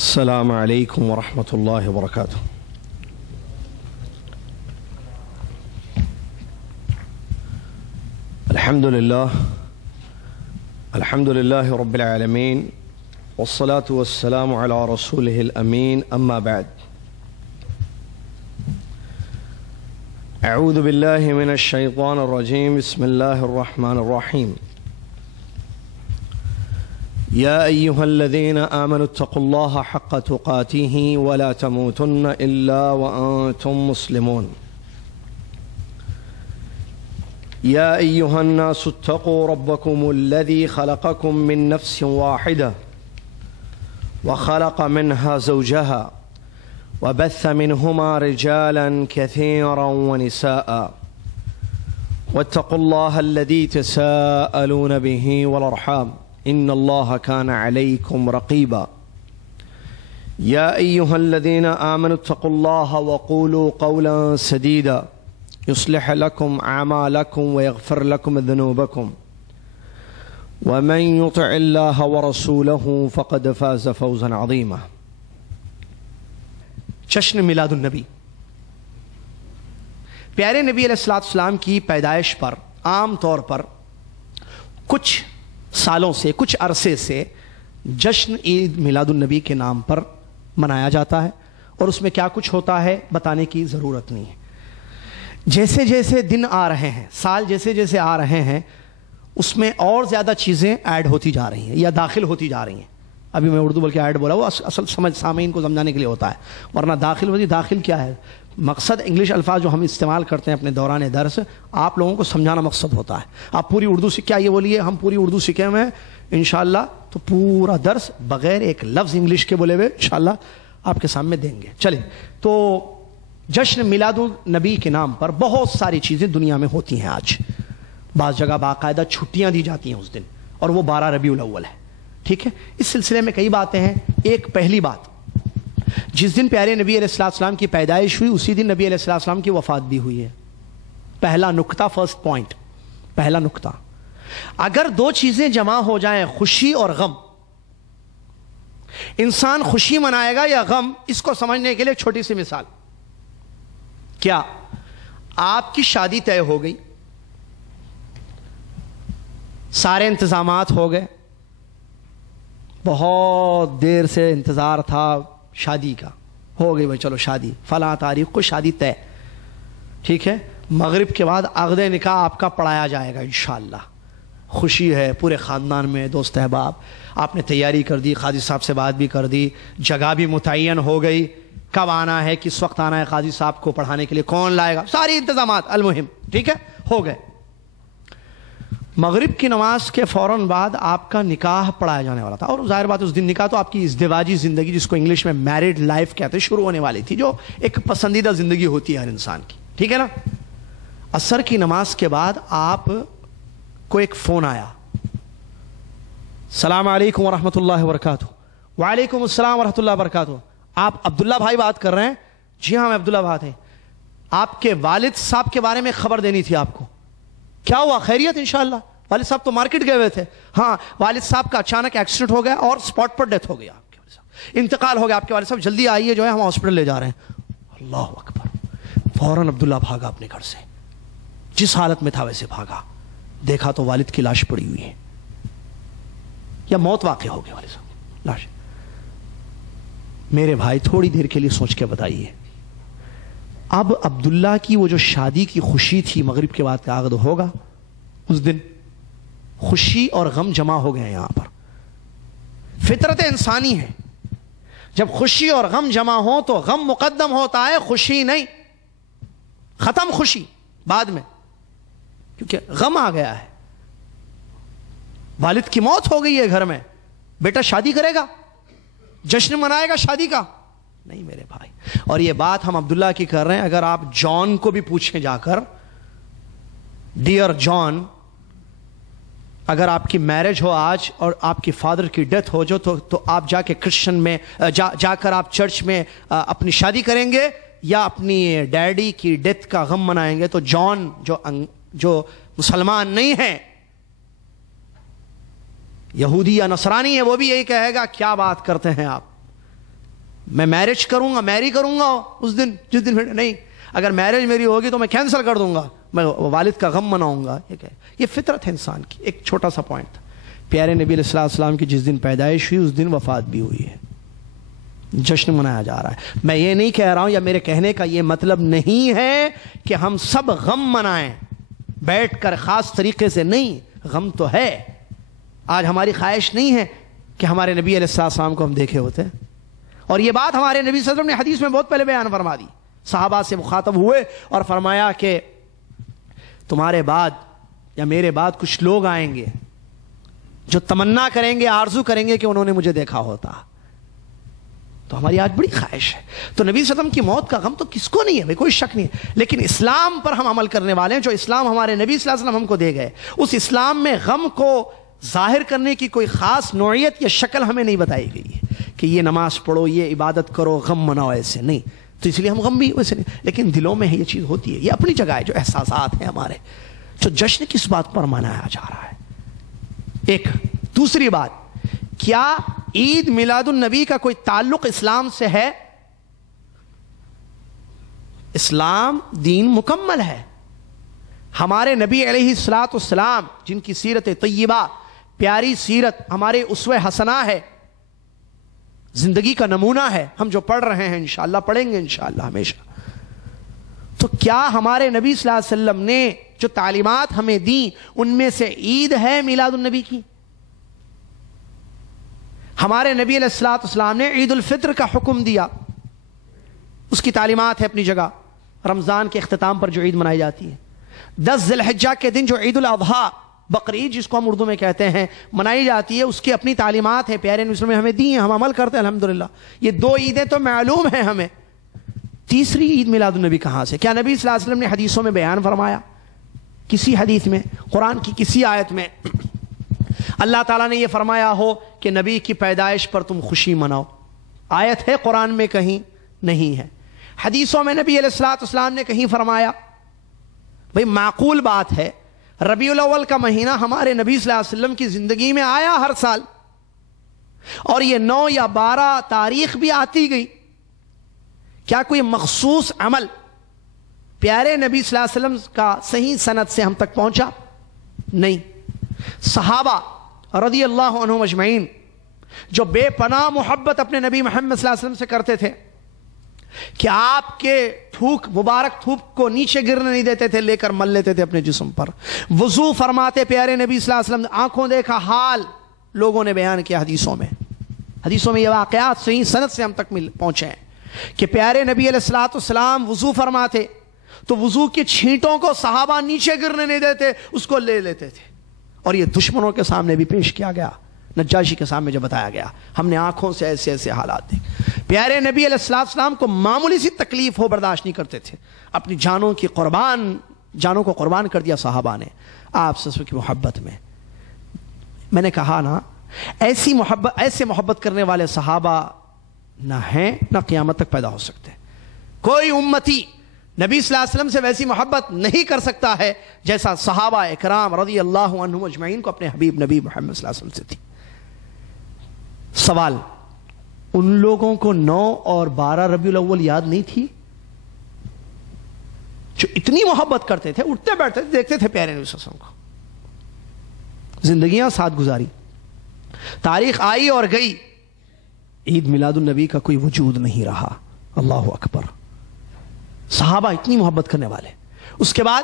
السلام عليكم ورحمة الله وبركاته. الحمد لله رب العالمين، والصلاة والسلام على رسوله الأمين، أما بعد. أعوذ بالله من الشيطان الرجيم، بسم الله الرحمن الرحيم. يا أيها الذين آمنوا اتقوا الله حق تقاته ولا تموتن إلا وأنتم مسلمون. يا أيها الناس اتقوا ربكم الذي خلقكم من نفس واحدة وخلق منها زوجها وبث منهما رجالا كثيرا ونساء، واتقوا الله الذي تساءلون به والأرحام إن الله كان عليكم رقيبا. يا أيها الذين آمنوا اتقوا الله وقولوا قولا سديدا يصلح لكم أعمالكم ويغفر لكم ذنوبكم، ومن يطع الله ورسوله فقد فاز فوزا عظيما. جشن میلاد النبی، پیارے نبی علیہ السلام کی پیدائش پر عام طور پر کچھ سالوں سے، کچھ عرصے سے جشن عید میلاد النبی کے نام پر منایا جاتا ہے، اور اس میں کیا کچھ ہوتا ہے بتانے کی ضرورت نہیں ہے. جیسے جیسے دن آ رہے ہیں، سال جیسے جیسے آ رہے ہیں، اس میں اور زیادہ چیزیں ایڈ ہوتی جا رہی ہیں یا داخل ہوتی جا رہی ہیں. ابھی میں اردو بلکہ ایڈ بولا، وہ اصل سمجھ سامعین کو سمجھانے کے لیے ہوتا ہے، ورنہ داخل کیا ہے؟ مقصد انگلش الفاظ جو ہم استعمال کرتے ہیں اپنے دوران درس، آپ لوگوں کو سمجھانا مقصد ہوتا ہے. آپ پوری اردو کیا یہ بولیے، ہم پوری اردو سیکھے ہوئے ہیں انشاءاللہ، تو پورا درس بغیر ایک لفظ انگلش کے بولے ہوئے انشاءاللہ آپ کے سامنے دیں گے. چلیں، تو جشن میلاد النبی کے نام پر بہت ساری چیزیں دنیا میں ہوتی ہیں. آج بعض جگہ باقاعدہ چھٹیاں دی جاتی ہیں اس دن، اور وہ 12 ربیع الاول ہے. ٹھیک ہے، اس سلسلے میں کئی باتیں ہیں. ایک پہلی بات، جس دن پیارے نبی علیہ السلام کی پیدائش ہوئی اسی دن نبی علیہ السلام کی وفات بھی ہوئی ہے. پہلا نکتہ، فرسٹ پوائنٹ، پہلا نکتہ. اگر دو چیزیں جمع ہو جائیں، خوشی اور غم، انسان خوشی منائے گا یا غم، اس کو سمجھنے کے لیے ایک چھوٹی سی مثال. کیا آپ کی شادی طے ہو گئی، سارے انتظامات ہو گئے، بہت دیر سے انتظار تھا شادی کا، ہو گئی بھائی، چلو شادی فلاں تاریخ کو شادی طے، ٹھیک ہے، مغرب کے بعد عقد نکاح آپ کا پڑھایا جائے گا انشاءاللہ. خوشی ہے پورے خاندان میں، دوست احباب، آپ نے تیاری کر دی، قاضی صاحب سے بات بھی کر دی، جگہ بھی متعین ہو گئی، کب آنا ہے، کس وقت آنا ہے، قاضی صاحب کو پڑھانے کے لیے کون لائے گا، ساری انتظامات المہم ٹھیک ہے ہو گئے. مغرب کی نماز کے فوراً بعد آپ کا نکاح پڑھایا جانے والا تھا، اور ظاہر بات اس دن نکاح تو آپ کی ازدواجی زندگی، جس کو انگلش میں میرڈ لائف کہتے ہیں، شروع ہونے والی تھی، جو ایک پسندیدہ زندگی ہوتی ہے ہر انسان کی. ٹھیک ہے نا. عصر کی نماز کے بعد آپ کو ایک فون آیا، السلام علیکم ورحمۃ اللہ وبرکاتہ. وعلیکم السلام ورحمۃ اللہ وبرکاتہ. آپ عبداللہ بھائی بات کر رہے ہیں؟ جی ہاں میں عبداللہ بات ہیں. آپ کے والد صاحب کے بارے میں خبر دینی تھی آپ کو. کیا ہوا، خیریت انشاءاللہ؟ والد صاحب تو مارکیٹ گئے ہوئے تھے. ہاں، والد صاحب کا اچانک ایکسیڈنٹ ہو گیا اور اسپاٹ پر ڈیتھ ہو گیا، آپ کے والد صاحب انتقال ہو گیا. آپ کے والد صاحب جلدی آئیے، جو ہے ہم ہاسپٹل لے جا رہے ہیں. اللہ اکبر. فوراً عبداللہ بھاگا اپنے گھر سے، جس حالت میں تھا ویسے بھاگا. دیکھا تو والد کی لاش پڑی ہوئی ہے، یا موت واقع ہو گئی، والد صاحب لاش. میرے بھائی تھوڑی دیر کے لیے سوچ کے بتائیے، اب عبداللہ کی وہ جو شادی کی خوشی تھی مغرب کے بعد کا عقد ہوگا، اس دن خوشی اور غم جمع ہو گئے ہیں. یہاں پر فطرت انسانی ہے، جب خوشی اور غم جمع ہو تو غم مقدم ہوتا ہے، خوشی نہیں. ختم خوشی بعد میں، کیونکہ غم آ گیا ہے. والد کی موت ہو گئی ہے گھر میں، بیٹا شادی کرے گا، جشن منائے گا شادی کا؟ نہیں میرے بھائی. اور یہ بات ہم عبداللہ کی کر رہے ہیں. اگر آپ جان کو بھی پوچھیں جا کر، ڈیئر جان، اگر آپ کی میرج ہو آج اور آپ کی فادر کی ڈیتھ ہو جو تو آپ جا کے کرسچن میں جا کر آپ چرچ میں اپنی شادی کریں گے، یا اپنی ڈیڈی کی ڈیتھ کا غم منائیں گے؟ تو جان جو مسلمان نہیں ہے، یہودی یا نصرانی ہے، وہ بھی یہی کہے گا کیا بات کرتے ہیں آپ، میں میرج کروں گا، میری کروں گا اس دن جس دن نہیں، اگر میرج میری ہوگی تو میں کینسل کر دوں گا، میں والد کا غم مناؤں گا. یہ فطرت ہے انسان کی. ایک چھوٹا سا پوائنٹ تھا. پیارے نبی علیہ السلام کی جس دن پیدائش ہوئی اس دن وفات بھی ہوئی ہے، جشن منایا جا رہا ہے. میں یہ نہیں کہہ رہا ہوں، یا میرے کہنے کا یہ مطلب نہیں ہے کہ ہم سب غم منائیں بیٹھ کر خاص طریقے سے. نہیں، غم تو ہے. آج ہماری خواہش نہیں ہے کہ ہمارے نبی علیہ السلام کو ہم دیکھے ہوتے، اور یہ بات ہمارے نبی صلی اللہ علیہ وسلم نے حدیث میں بہت پہلے بیان فرما دی. صحابہ سے مخاطب ہوئے اور فرمایا کہ تمہارے بعد یا میرے بعد کچھ لوگ آئیں گے جو تمنا کریں گے، آرزو کریں گے کہ انہوں نے مجھے دیکھا ہوتا. تو ہماری آج بڑی خواہش ہے. تو نبی صلی اللہ علیہ وسلم کی موت کا غم تو کس کو نہیں ہے بھائی، کوئی شک نہیں ہے. لیکن اسلام پر ہم عمل کرنے والے ہیں، جو اسلام ہمارے نبی صلی اللہ علیہ وسلم ہم کو دے گئے، اس اسلام میں غم کو ظاہر کرنے کی کوئی خاص نوعیت یا شکل ہمیں نہیں بتائی گئی ہے کہ یہ نماز پڑھو، یہ عبادت کرو، غم مناؤ. ایسے نہیں. تو اس لیے ہم غم بھی ویسے نہیں، لیکن دلوں میں یہ چیز ہوتی ہے. یہ اپنی جگہ ہے جو احساسات ہیں ہمارے. تو جشن کس بات پر منایا جا رہا ہے؟ ایک دوسری بات، کیا عید میلاد النبی کا کوئی تعلق اسلام سے ہے؟ اسلام دین مکمل ہے. ہمارے نبی علیہ الصلوۃ والسلام جن کی سیرت طیبہ، پیاری سیرت، ہمارے اسوہ حسنہ ہے، زندگی کا نمونہ ہے. ہم جو پڑھ رہے ہیں انشاءاللہ پڑھیں گے انشاءاللہ ہمیشہ. تو کیا ہمارے نبی صلی اللہ علیہ وسلم نے جو تعلیمات ہمیں دیں ان میں سے عید ہے میلاد النبی کی؟ ہمارے نبی علیہ الصلوۃ والسلام نے عید الفطر کا حکم دیا، اس کی تعلیمات ہے اپنی جگہ. رمضان کے اختتام پر جو عید منائی جاتی ہے، 10 ذی الحجہ کے دن جو عید الاضحیٰ، بقرعید جس کو ہم اردو میں کہتے ہیں، منائی جاتی ہے، اس کی اپنی تعلیمات ہیں. پیارے نبی صلی اللہ علیہ وسلم نے ہمیں دی ہیں، ہم عمل کرتے ہیں الحمدللہ. یہ 2 عیدیں تو معلوم ہیں ہمیں. تیسری عید میلاد النبی کہاں سے؟ کیا نبی صلی اللہ علیہ وسلم نے حدیثوں میں بیان فرمایا؟ کسی حدیث میں، قرآن کی کسی آیت میں اللہ تعالیٰ نے یہ فرمایا ہو کہ نبی کی پیدائش پر تم خوشی مناؤ؟ آیت ہے قرآن میں؟ کہیں نہیں ہے. حدیثوں میں نبی علیہ الصلوۃ والسلام نے کہیں فرمایا؟ بھئی معقول بات ہے، ربیع الاول کا مہینہ ہمارے نبی صلی اللہ علیہ وسلم کی زندگی میں آیا ہر سال، اور یہ 9 یا 12 تاریخ بھی آتی گئی. کیا کوئی مخصوص عمل پیارے نبی صلی اللہ علیہ وسلم کا صحیح سند سے ہم تک پہنچا؟ نہیں. صحابہ رضی اللہ عنہم اجمعین جو بے پناہ محبت اپنے نبی محمد صلی اللہ علیہ وسلم سے کرتے تھے کہ آپ کے تھوک، مبارک تھوک کو نیچے گرنے نہیں دیتے تھے، لے کر مل لیتے تھے اپنے جسم پر. وضو فرماتے پیارے نبی صلی اللہ علیہ وسلم، آنکھوں دیکھا حال لوگوں نے بیان کیا حدیثوں میں. حدیثوں میں یہ واقعات صحیح سند سے ہم تک پہنچے ہیں کہ پیارے نبی علیہ الصلوۃ والسلام وضو فرماتے تو وضو کی چھینٹوں کو صحابہ نیچے گرنے نہیں دیتے، اس کو لے لیتے تھے. اور یہ دشمنوں کے سامنے بھی پیش کیا گیا، نجاشی کے سامنے جو بتایا گیا، ہم نے آنکھوں سے ایسے ایسے حالات دیکھے. پیارے نبی علیہ السلام کو معمولی سی تکلیف ہو برداشت نہیں کرتے تھے، اپنی جانوں کو قربان کر دیا صحابہ نے آپ سے کی محبت میں. میں نے کہا نا، ایسے محبت کرنے والے صحابہ نہ ہیں نہ قیامت تک پیدا ہو سکتے. کوئی امتی نبی صلی اللہ علیہ وسلم سے ویسی محبت نہیں کر سکتا ہے جیسا صحابہ اکرام رضی اللہ عنہم اجمعین کو اپنے حبیب نبی محمد صلی اللہ علیہ وسلم سے تھی. سوال، ان لوگوں کو 9 اور 12 ربیع الاول یاد نہیں تھی جو اتنی محبت کرتے تھے، اٹھتے بیٹھتے تھے، دیکھتے تھے پیارے نبی صلی اللہ علیہ وسلم کو، زندگیاں ساتھ گزاری، تاریخ آئی اور گئی، عید میلاد النبی کا کوئی وجود نہیں رہا. اللہ اکبر. صحابہ اتنی محبت کرنے والے. اس کے بعد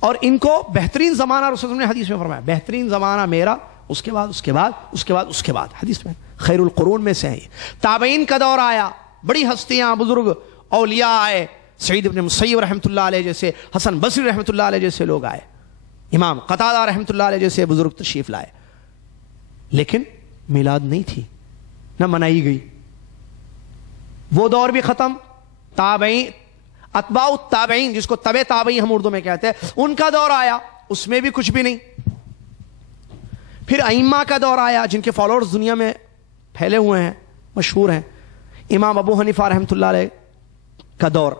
اور ان کو بہترین زمانہ رسول اللہ نے حدیث میں فرمایا، بہترین زمانہ میرا، اس کے بعد اس کے بعد اس کے بعد اس کے بعد، حدیث میں خیر القرون میں سے ہیں. تابعین کا دور آیا، بڑی ہستیاں، بزرگ اولیاء آئے، سعید بن مسیب رحمۃ اللہ علیہ جیسے، حسن بصری رحمۃ اللہ علیہ جیسے لوگ آئے، امام قتادہ رحمۃ اللہ علیہ جیسے بزرگ تشریف لائے. لیکن میلاد نہیں تھی، نہ منائی گئی. وہ دور بھی ختم. تابعین، اتباع التابعین جس کو تبع تابعی ہم اردو میں کہتے ہیں، ان کا دور آیا، اس میں بھی کچھ بھی نہیں. پھر ائمہ کا دور آیا جن کے فالوورز دنیا میں پھیلے ہوئے ہیں، مشہور ہیں. امام ابو حنیفہ رحمۃ اللہ علیہ کا دور،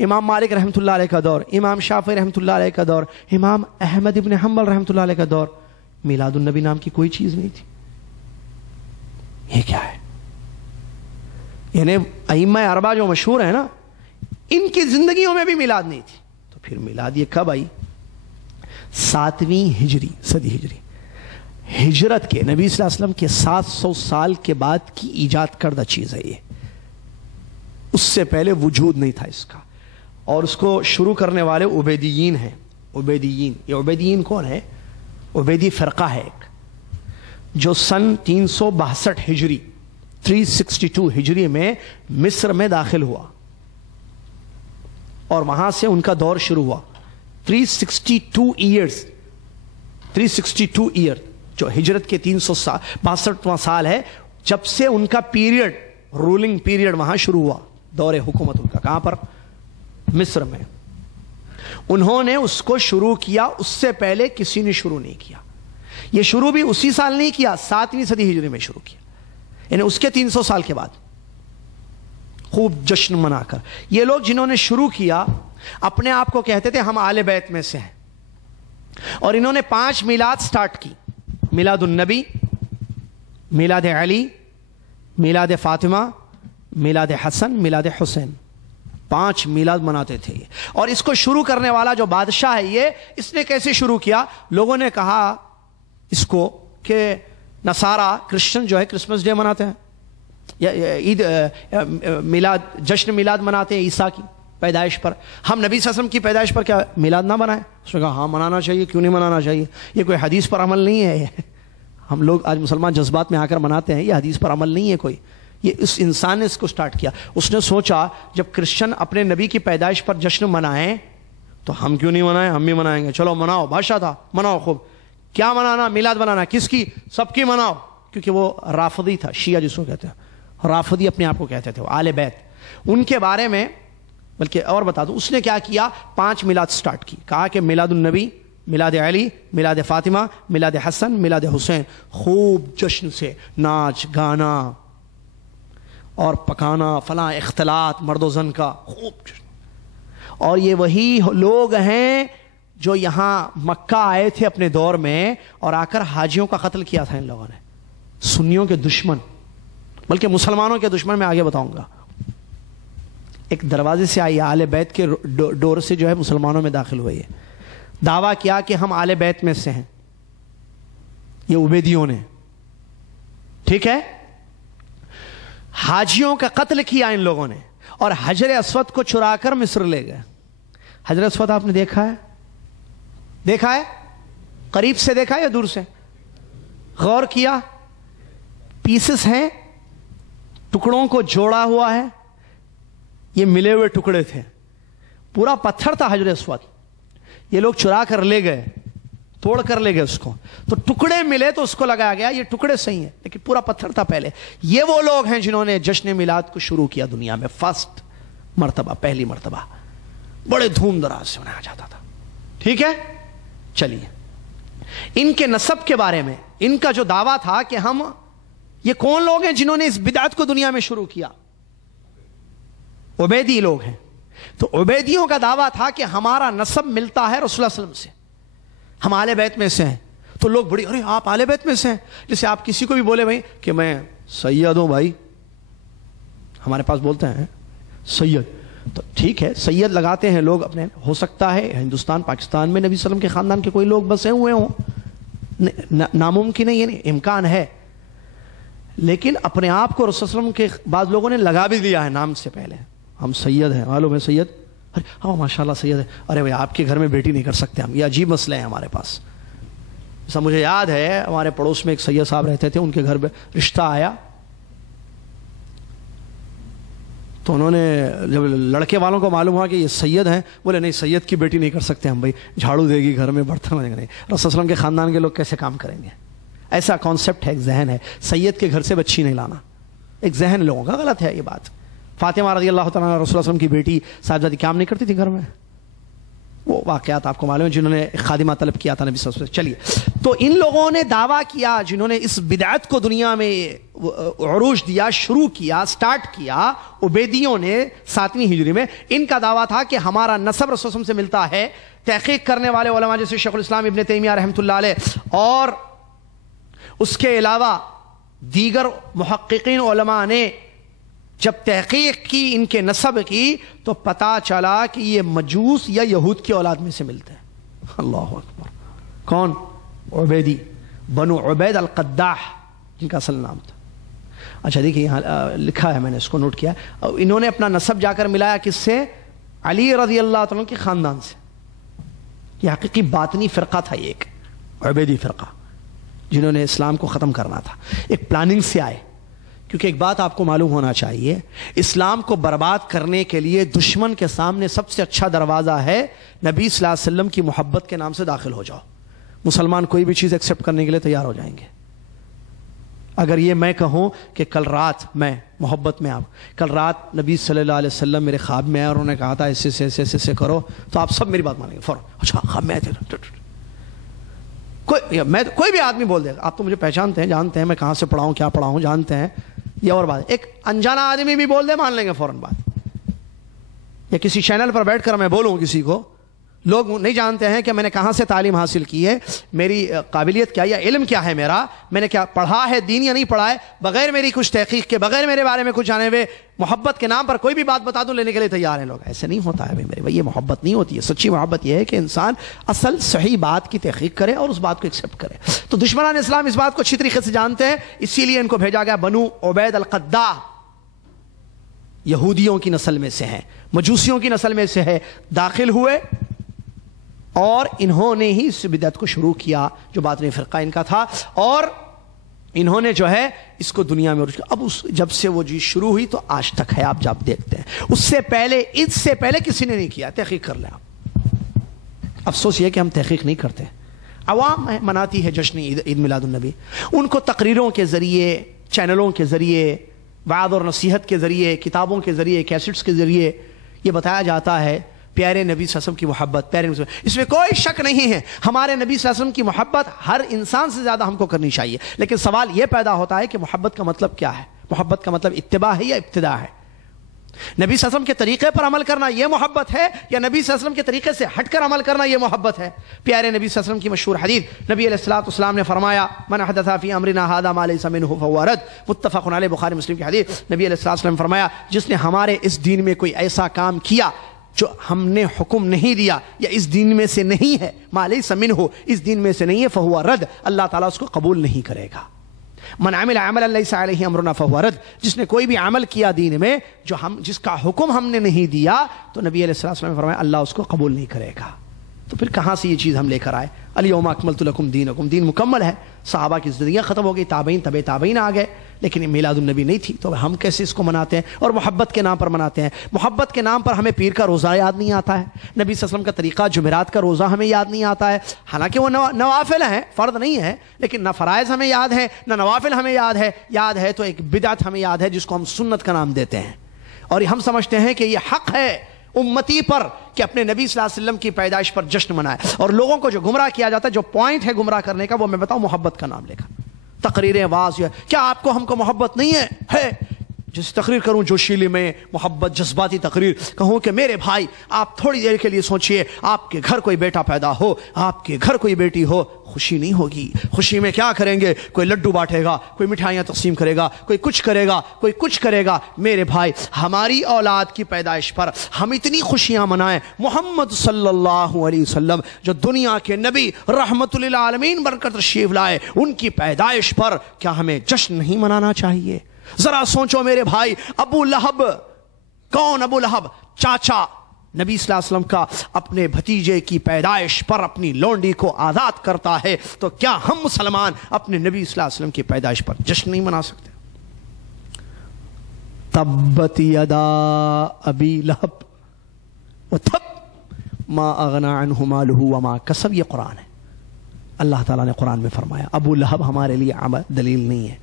امام مالک رحمۃ اللہ علیہ کا دور، امام شافعی رحمۃ اللہ علیہ کا دور، امام احمد ابن حنبل رحمۃ اللہ علیہ کا دور. میلاد النبی نام کی کوئی چیز نہیں تھی. یہ کیا ہے؟ یعنی ائمہ اربعہ جو مشہور ہیں نا، ان کی زندگیوں میں بھی میلاد نہیں تھی. تو پھر میلاد یہ کب آئی؟ 7ویں صدی ہجری. ہجرت کے نبی صلی اللہ علیہ وسلم کے 700 سال کے بعد کی ایجاد کردہ چیز ہے یہ. اس سے پہلے وجود نہیں تھا اس کا. اور اس کو شروع کرنے والے عبیدیین ہیں. عبیدیین، یہ عبیدیین کون ہے؟ عبیدی فرقہ ہے ایک، جو سن 362 ہجری 362 ہجری میں مصر میں داخل ہوا اور وہاں سے ان کا دور شروع ہوا. 362 ایئر جو ہجرت کے 362واں سال ہے، جب سے ان کا پیریڈ، رولنگ پیریڈ وہاں شروع ہوا. دور حکومت ان کا کہاں پر؟ مصر میں. انہوں نے اس کو شروع کیا، اس سے پہلے کسی نے شروع نہیں کیا. یہ شروع بھی اسی سال نہیں کیا، 7ویں صدی ہجری میں شروع کیا، یعنی اس کے 300 سال کے بعد. خوب جشن منا کر. یہ لوگ جنہوں نے شروع کیا اپنے آپ کو کہتے تھے ہم آل بیت میں سے ہیں، اور انہوں نے 5 میلاد سٹارٹ کی. میلاد النبی، میلاد علی، میلاد فاطمہ، میلاد حسن، میلاد حسین. 5 میلاد مناتے تھے. اور اس کو شروع کرنے والا جو بادشاہ ہے، اس نے کیسے شروع کیا؟ لوگوں نے کہا اس کو کہ نصارہ کرسچن جو ہے کرسمس ڈے مناتے ہیں، یا عید میلاد، جشن میلاد مناتے ہیں عیسیٰ کی پیدائش پر. ہم نبی صلی اللہ علیہ وسلم کی پیدائش پر کیا میلاد نہ منائیں؟ اس نے کہا ہاں منانا چاہیے، کیوں نہیں منانا چاہیے؟ یہ کوئی حدیث پر عمل نہیں ہے. ہم لوگ آج مسلمان جذبات میں آ کر مناتے ہیں، یہ حدیث پر عمل نہیں ہے کوئی. یہ اس انسان نے اس کو سٹارٹ کیا. اس نے سوچا جب کرسچن اپنے نبی کی پیدائش پر جشن منائیں تو ہم کیوں نہیں منائیں؟ ہم بھی منائیں گے. چلو مناؤ. بادشاہ تھا، مناؤ خوب. کیا منانا؟ میلاد منانا. کس کی؟ سب کی مناؤ. کیونکہ وہ رافضی تھا، شیعہ جس کو کہتے ہیں، رافضی اپنے آپ کو کہتے تھے، وہ آل بیت. ان کے بارے میں بلکہ اور بتا دوں، اس نے کیا کیا؟ 5 میلاد سٹارٹ کی. کہا کہ میلاد النبی، میلاد علی، میلاد فاطمہ، میلاد حسن، میلاد حسین. خوب جشن سے ناچ گانا اور پکانا، فلاں اختلاط مرد و زن کا خوب جشن. اور یہ وہی لوگ ہیں جو یہاں مکہ آئے تھے اپنے دور میں اور آ کر حاجیوں کا قتل کیا تھا ان لوگوں نے. سنیوں کے دشمن، بلکہ مسلمانوں کے دشمن. میں آگے بتاؤں گا. ایک دروازے سے آئی، آل بیت کے ڈور سے جو ہے مسلمانوں میں داخل ہوئی ہے. دعویٰ کیا کہ ہم آل بیت میں سے ہیں، یہ عبیدیوں نے. ٹھیک ہے. حاجیوں کا قتل کیا ان لوگوں نے اور حجر اسود کو چرا کر مصر لے گئے. حجر اسود آپ نے دیکھا ہے؟ دیکھا ہے؟ قریب سے دیکھا ہے یا دور سے؟ غور کیا؟ پیسز ہیں، ٹکڑوں کو جوڑا ہوا ہے. یہ ملے ہوئے ٹکڑے تھے، پورا پتھر تھا حجر اسود. یہ لوگ چرا کر لے گئے، توڑ کر لے گئے اس کو. تو ٹکڑے ملے تو اس کو لگایا گیا یہ ٹکڑے صحیح ہیں، لیکن پورا پتھر تھا پہلے. یہ وہ لوگ ہیں جنہوں نے جشن میلاد کو شروع کیا دنیا میں. فرسٹ مرتبہ، پہلی مرتبہ بڑے دھوم دراز سے منایا جاتا تھا. ٹھیک ہے. چلیے ان کے نسب کے بارے میں، ان کا جو دعویٰ تھا کہ ہم، یہ کون لوگ ہیں جنہوں نے اس بدعت کو دنیا میں شروع کیا؟ عبیدی لوگ ہیں. تو عبیدیوں کا دعویٰ تھا کہ ہمارا نسب ملتا ہے رسول اللہ صلی اللہ علیہ وسلم سے، ہم آل بیت میں سے ہیں. تو لوگ بڑی، ارے آپ آل بیت میں سے ہیں. جیسے آپ کسی کو بھی بولے بھائی کہ میں سید ہوں، بھائی ہمارے پاس بولتے ہیں سید، تو ٹھیک ہے سید لگاتے ہیں لوگ اپنے. ہو سکتا ہے ہندوستان پاکستان میں نبی صلی اللہ علیہ وسلم کے خاندان کے کوئی لوگ بسے ہوئے ہوں، ناممکن ہے، یہ امکان ہے. لیکن اپنے آپ کو رسول اللہ علیہ وسلم کے بعض لوگوں نے لگا بھی دیا ہے نام سے پہلے. ہم سید ہیں، معلوم ہے سید، ارے ہاں ماشاء اللہ سید ہے. ارے بھائی آپ کے گھر میں بیٹی نہیں کر سکتے ہم، یہ عجیب مسئلہ ہے ہمارے پاس. جیسا مجھے یاد ہے ہمارے پڑوس میں ایک سید صاحب رہتے تھے، ان کے گھر میں رشتہ آیا تو انہوں نے جب لڑکے والوں کو معلوم ہوا کہ یہ سید ہیں، بولے نہیں سید کی بیٹی نہیں کر سکتے ہم، بھائی جھاڑو دے گی گھر میں، برتن دے گا نہیں. رسول اللہ علیہ وسلم کے خاندان کے لوگ کیسے کام کریں گے؟ ایسا کانسیپٹ ہے، ایک ذہن ہے. سید کے گھر سے بچی نہیں لانا، ایک ذہن لوگوں کا غلط ہے یہ بات. فاطمہ رضی اللہ تعالیٰ عنہ رسول اللہ صلی اللہ علیہ وسلم کی بیٹی صاحبزادی کام نہیں کرتی تھی گھر میں. وہ واقعات آپ کو معلوم ہے جنہوں نے خادمہ طلب کیا تھا نبی صلی اللہ علیہ وسلم. چلیے تو ان لوگوں نے دعویٰ کیا، جنہوں نے اس بدعت کو دنیا میں عروج دیا، شروع کیا، سٹارٹ کیا، عبیدیوں نے 7ویں ہجری میں. ان کا دعویٰ تھا کہ ہمارا نسب رسول صلی اللہ علیہ وسلم سے ملتا ہے. تحقیق کرنے والے علماء جیسے شیخ الاسلام ابن تیمیہ رحمۃ اللہ علیہ اور اس کے علاوہ دیگر محققین علماء نے جب تحقیق کی ان کے نسب کی تو پتا چلا کہ یہ مجوس یا یہود کی اولاد میں سے ملتے ہیں. اللہ اکبر. کون؟ عبیدی، بنو عبید القداح جن کا اصل نام تھا. اچھا دیکھیے یہاں لکھا ہے، میں نے اس کو نوٹ کیا. انہوں نے اپنا نسب جا کر ملایا کس سے؟ علی رضی اللہ تعالیٰ کے خاندان سے. یہ حقیقی باطنی فرقہ تھا، یہ ایک عبیدی فرقہ جنہوں نے اسلام کو ختم کرنا تھا. ایک پلاننگ سے آئے، کیونکہ ایک بات آپ کو معلوم ہونا چاہیے، اسلام کو برباد کرنے کے لیے دشمن کے سامنے سب سے اچھا دروازہ ہے نبی صلی اللہ علیہ وسلم کی محبت کے نام سے داخل ہو جاؤ. مسلمان کوئی بھی چیز ایکسیپٹ کرنے کے لیے تیار ہو جائیں گے. اگر یہ میں کہوں کہ کل رات میں محبت میں کل رات نبی صلی اللہ علیہ وسلم میرے خواب میں آئے اور انہوں نے کہا تھا ایسے ایسے کرو، تو آپ سب میری بات مانیں گے فوراً. اچھا خواب میں کوئی بھی آدمی بول دے گا آپ تو مجھے پہچانتے ہیں، جانتے ہیں میں کہاں سے پڑھا ہوں، کیا پڑھا ہوں، جانتے ہیں. یہ اور بات، ایک انجانا آدمی بھی بول دے مان لیں گے فوراً بات. یا کسی چینل پر بیٹھ کر میں بولوں کسی کو، لوگ نہیں جانتے ہیں کہ میں نے کہاں سے تعلیم حاصل کی ہے، میری قابلیت کیا یا علم کیا ہے میرا، میں نے کیا پڑھا ہے، دین یا نہیں پڑھا ہے، بغیر میری کچھ تحقیق کے، بغیر میرے بارے میں کچھ جانے ہوئے محبت کے نام پر کوئی بھی بات بتا دوں لینے کے لیے تیار ہیں لوگ. ایسے نہیں ہوتا ہے میرے بھائی، یہ محبت نہیں ہوتی ہے. سچی محبت یہ ہے کہ انسان اصل صحیح بات کی تحقیق کرے اور اس بات کو ایکسیپٹ کرے. تو دشمنان اسلام اس بات کو اچھی طریقے سے جانتے ہیں، اسی لیے ان کو بھیجا گیا. بنو عبید القداح یہودیوں کی نسل میں سے ہیں، مجوسیوں کی نسل میں سے ہے. داخل ہوئے اور انہوں نے ہی اس بدعت کو شروع کیا جو باطنی فرقہ ان کا تھا، اور انہوں نے جو ہے اس کو دنیا میں. اب جب سے وہ چیز شروع ہوئی تو آج تک ہے. آپ جب دیکھتے ہیں اس سے پہلے کسی نے نہیں کیا. تحقیق کر لیں آپ. افسوس یہ کہ ہم تحقیق نہیں کرتے. عوام مناتی ہے جشن عید میلاد النبی، ان کو تقریروں کے ذریعے، چینلوں کے ذریعے، وعظ اور نصیحت کے ذریعے، کتابوں کے ذریعے، کیسٹس کے ذریعے یہ بتایا جاتا ہے پیارے نبی صلی اللہ علیہ وسلم کی محبت. پیارے نبی صلی اللہ علیہ وسلم، اس میں کوئی شک نہیں ہے، ہمارے نبی صلی اللہ علیہ وسلم کی محبت ہر انسان سے زیادہ ہم کو کرنی چاہیے. لیکن سوال یہ پیدا ہوتا ہے کہ محبت کا مطلب کیا ہے؟ محبت کا مطلب اتباع ہے یا ابتداء ہے؟ نبی صلی اللہ علیہ وسلم کے طریقے پر عمل کرنا یہ محبت ہے، یا نبی صلی اللہ علیہ وسلم کے طریقے سے ہٹ کر عمل کرنا یہ محبت ہے؟ پیارے نبی صلی اللہ علیہ وسلم کی مشہور حدیث، نبی علیہ الصلوۃ والسلام نے فرمایا من حدث فی امرنا ھذا ما لیس منہ فہو رد. متفق علیہ، بخاری مسلم کی حدیث. نبی علیہ الصلوۃ والسلام نے فرمایا جس نے ہمارے اس دین میں کوئی ایسا کام کیا جو ہم نے حکم نہیں دیا یا اس دین میں سے نہیں ہے، ما لیس منہ، اس دین میں سے نہیں ہے، فہو رد، اللہ تعالیٰ اس کو قبول نہیں کرے گا. من عمل عملا لیس علیہ امرنا فہو رد، جس نے کوئی بھی عمل کیا دین میں جس کا حکم ہم نے نہیں دیا، تو نبی علیہ الصلوۃ والسلام نے فرمایا اللہ اس کو قبول نہیں کرے گا. تو پھر کہاں سے یہ چیز ہم لے کر آئے؟ الیوم اکملت لکم دینکم، دین مکمل ہے. صحابہ کی زندگیاں ختم ہو گئی، تابعین طبع تابعین آ گئے، لیکن میلاد النبی نہیں تھی. تو ہم کیسے اس کو مناتے ہیں اور محبت کے نام پر مناتے ہیں؟ محبت کے نام پر ہمیں پیر کا روزہ یاد نہیں آتا ہے، نبی صلی اللہ علیہ وسلم کا طریقہ جمعرات کا روزہ ہمیں یاد نہیں آتا ہے. حالانکہ وہ نوافل ہیں، فرض نہیں ہے، لیکن نہ فرائض ہمیں یاد ہے نہ نوافل ہمیں یاد ہے تو ایک بدعت ہمیں یاد ہے جس کو ہم سنت کا نام دیتے ہیں. اور ہم سمجھتے ہیں کہ یہ حق ہے امتی پر کہ اپنے نبی صلی اللہ علیہ وسلم کی پیدائش پر جشن منائے. اور لوگوں کو جو گمراہ کیا جاتا ہے، جو پوائنٹ ہے گمراہ کرنے کا، وہ میں بتاؤں محبت کا نام لے کر تقریریں واضح. کیا آپ کو ہم کو محبت نہیں ہے؟ جس تقریر کروں جوشیلی میں محبت، جذباتی تقریر، کہوں کہ میرے بھائی آپ تھوڑی دیر کے لیے سوچئے، آپ کے گھر کوئی بیٹا پیدا ہو، آپ کے گھر کوئی بیٹی ہو، خوشی نہیں ہوگی. خوشی میں کیا کریں گے؟ کوئی لڈو بانٹے گا، کوئی مٹھائیاں تقسیم کرے گا، کوئی کچھ کرے گا، کوئی کچھ کرے گا. میرے بھائی ہماری اولاد کی پیدائش پر ہم اتنی خوشیاں منائیں. محمد صلی اللہ علیہ وسلم جو دنیا کے نبی رحمت للعالمین بن کر تشریف لائے، ان کی پیدائش پر کیا ہمیں جشن نہیں منانا چاہیے؟ ذرا سوچو میرے بھائی. ابو لہب، کون ابو لہب؟ چاچا نبی صلی اللہ علیہ وسلم کا اپنے بھتیجے کی پیدائش پر اپنی لونڈی کو آزاد کرتا ہے، تو کیا ہم مسلمان اپنے نبی صلی اللہ علیہ وسلم کی پیدائش پر جشن نہیں منا سکتے؟ تبت یدا ابی لہب وتب ما اغنى عنہ مالہ وما کسب. یہ قرآن ہے، اللہ تعالیٰ نے قرآن میں فرمایا. ابو لہب ہمارے لیے دلیل نہیں ہے.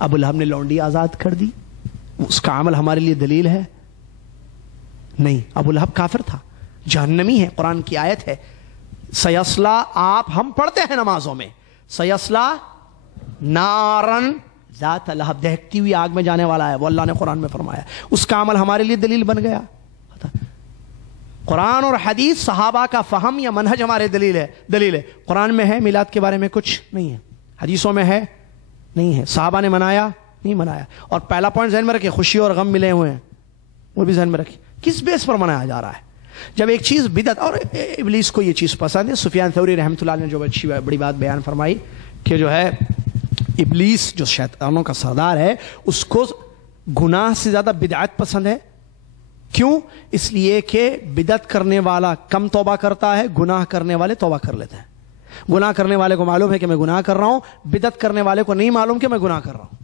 ابو لہب نے لونڈی آزاد کر دی، اس کا عمل ہمارے لیے دلیل ہے؟ نہیں. ابو لہب کافر تھا، جہنمی ہے. قرآن کی آیت ہے سیصلا، آپ ہم پڑھتے ہیں نمازوں میں، سیصلا نارن ذات لہب، دہکتی ہوئی آگ میں جانے والا ہے. وہ اللہ نے قرآن میں فرمایا. اس کا عمل ہمارے لیے دلیل بن گیا. قرآن اور حدیث، صحابہ کا فہم یا منہج ہمارے دلیل ہے. قرآن میں ہے میلاد کے بارے میں کچھ نہیں ہے، حدیثوں میں ہے نہیں ہے. صحابہ نے منایا نہیں منایا. اور پہلا پوائنٹ ذہن میں رکھیے, خوشی اور غم ملے ہوئے ہیں, وہ بھی ذہن میں رکھیے. کس بیس پر منایا جا رہا ہے؟ جب ایک چیز بدعت, اور ابلیس کو یہ چیز پسند ہے. سفیان ثوری رحمۃ اللہ علیہ نے جو اچھی بڑی بات بیان فرمائی کہ جو ہے ابلیس جو شیطانوں کا سردار ہے, اس کو گناہ سے زیادہ بدعت پسند ہے. کیوں؟ اس لیے کہ بدعت کرنے والا کم توبہ کرتا ہے, گناہ کرنے والے توبہ کر لیتے ہیں. گناہ کرنے والے کو معلوم ہے کہ میں گناہ کر رہا ہوں, بدعت کرنے والے کو نہیں معلوم کہ میں گناہ کر رہا ہوں.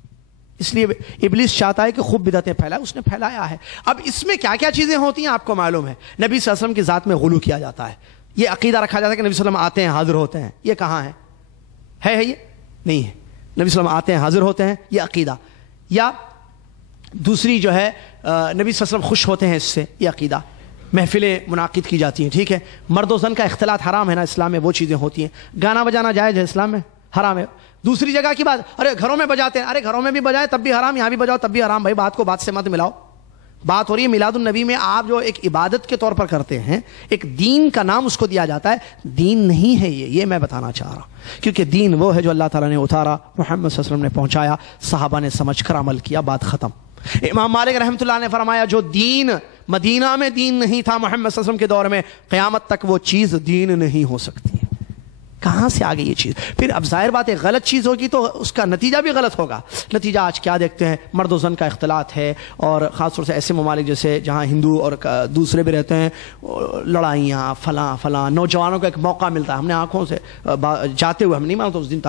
اس لیے ابلیس چاہتا ہے کہ خوب بدعتیں پھیلائے, اس نے پھیلایا ہے. اب اس میں کیا کیا چیزیں ہوتی ہیں آپ کو معلوم ہے. نبی صلی اللہ علیہ وسلم کی ذات میں غلو کیا جاتا ہے. یہ عقیدہ رکھا جاتا ہے کہ نبی صلی اللہ علیہ وسلم آتے ہیں حاضر ہوتے ہیں. یہ کہاں ہے یہ نہیں ہے. نبی صلی اللہ علیہ وسلم آتے ہیں حاضر ہوتے ہیں, یہ عقیدہ. یا دوسری جو ہے نبی صلی اللہ علیہ وسلم خوش ہوتے ہیں اس سے, یہ عقیدہ. محفلیں منعقد کی جاتی ہیں, ٹھیک ہے. مرد و زن کا اختلاط حرام ہے نا اسلام میں, وہ چیزیں ہوتی ہیں. گانا بجانا جائز ہے اسلام میں, حرام ہے. دوسری جگہ کی بات, ارے گھروں میں بجاتے ہیں, ارے گھروں میں بھی بجائے تب بھی حرام, یہاں بھی بجاؤ تب بھی حرام. بھائی بات کو بات سے مت ملاؤ. بات ہو رہی ہے میلاد النبی میں, آپ جو ایک عبادت کے طور پر کرتے ہیں, ایک دین کا نام اس کو دیا جاتا ہے, دین نہیں ہے یہ میں بتانا چاہ رہا ہوں. کیونکہ دین وہ ہے جو اللہ تعالیٰ نے اتارا, محمد صلی اللہ علیہ وسلم نے پہنچایا, صحابہ نے سمجھ کر عمل کیا, بات ختم. امام مالک رحمۃ اللہ نے فرمایا جو دین مدینہ میں دین نہیں تھا محمد صلی اللہ علیہ وسلم کے دور میں, قیامت تک وہ چیز دین نہیں ہو سکتی. کہاں سے آ گئی یہ چیز؟ پھر اب ظاہر بات ہے غلط چیز ہوگی تو اس کا نتیجہ بھی غلط ہوگا. نتیجہ آج کیا دیکھتے ہیں, مرد و زن کا اختلاط ہے, اور خاص طور سے ایسے ممالک جیسے جہاں ہندو اور دوسرے بھی رہتے ہیں, لڑائیاں فلاں. نوجوانوں کو ایک موقع ملتا ہے, ہم نے آنکھوں سے جاتے ہوئے, ہم نہیں مانتے اس دن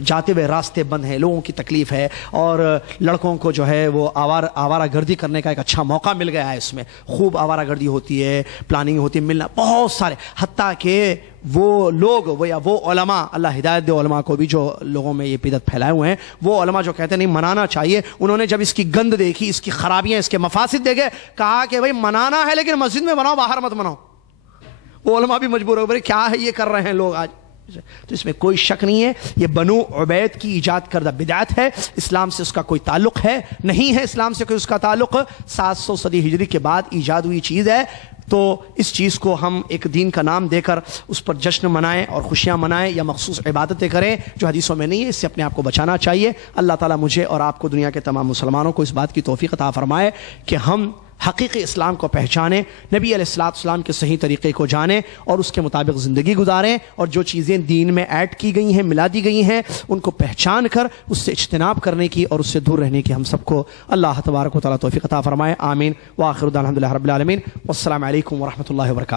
جاتے ہوئے راستے بند ہیں, لوگوں کی تکلیف ہے, اور لڑکوں کو جو ہے وہ آوارہ گردی کرنے کا ایک اچھا موقع مل گیا ہے. اس میں خوب آوارہ گردی ہوتی ہے, پلاننگ ہوتی ہے, ملنا بہت سارے. حتیٰ کہ وہ لوگ وہ علماء, اللہ ہدایت دے علماء کو بھی جو لوگوں میں یہ بدعت پھیلائے ہوئے ہیں, وہ علماء جو کہتے ہیں نہیں منانا چاہیے, انہوں نے جب اس کی گند دیکھی, اس کی خرابیاں, اس کے مفاسد دیکھے, کہا کہ بھائی منانا ہے لیکن مسجد میں مناؤ, باہر مت مناؤ. وہ علماء بھی مجبور ہو گئے, کیا ہے یہ کر رہے ہیں لوگ آج. تو اس میں کوئی شک نہیں ہے یہ بنو عبید کی ایجاد کردہ بدعت ہے, اسلام سے اس کا کوئی تعلق ہے نہیں ہے. اسلام سے کوئی اس کا تعلق 700 صدی ہجری کے بعد ایجاد ہوئی چیز ہے. تو اس چیز کو ہم ایک دین کا نام دے کر اس پر جشن منائیں اور خوشیاں منائیں یا مخصوص عبادتیں کریں جو حدیثوں میں نہیں ہے, اس سے اپنے آپ کو بچانا چاہیے. اللہ تعالیٰ مجھے اور آپ کو, دنیا کے تمام مسلمانوں کو اس بات کی توفیق عطا فرمائے کہ ہم حقیقی اسلام کو پہچانیں, نبی علیہ السلام کے صحیح طریقے کو جانیں اور اس کے مطابق زندگی گزاریں, اور جو چیزیں دین میں ایڈ کی گئی ہیں, ملا دی گئی ہیں, ان کو پہچان کر اس سے اجتناب کرنے کی اور اس سے دور رہنے کی ہم سب کو اللہ تبارک و تعالیٰ توفیق عطا فرمائے. آمین. وآخر دعوانا الحمدللہ رب العالمین. والسلام علیکم ورحمۃ اللہ وبرکاتہ.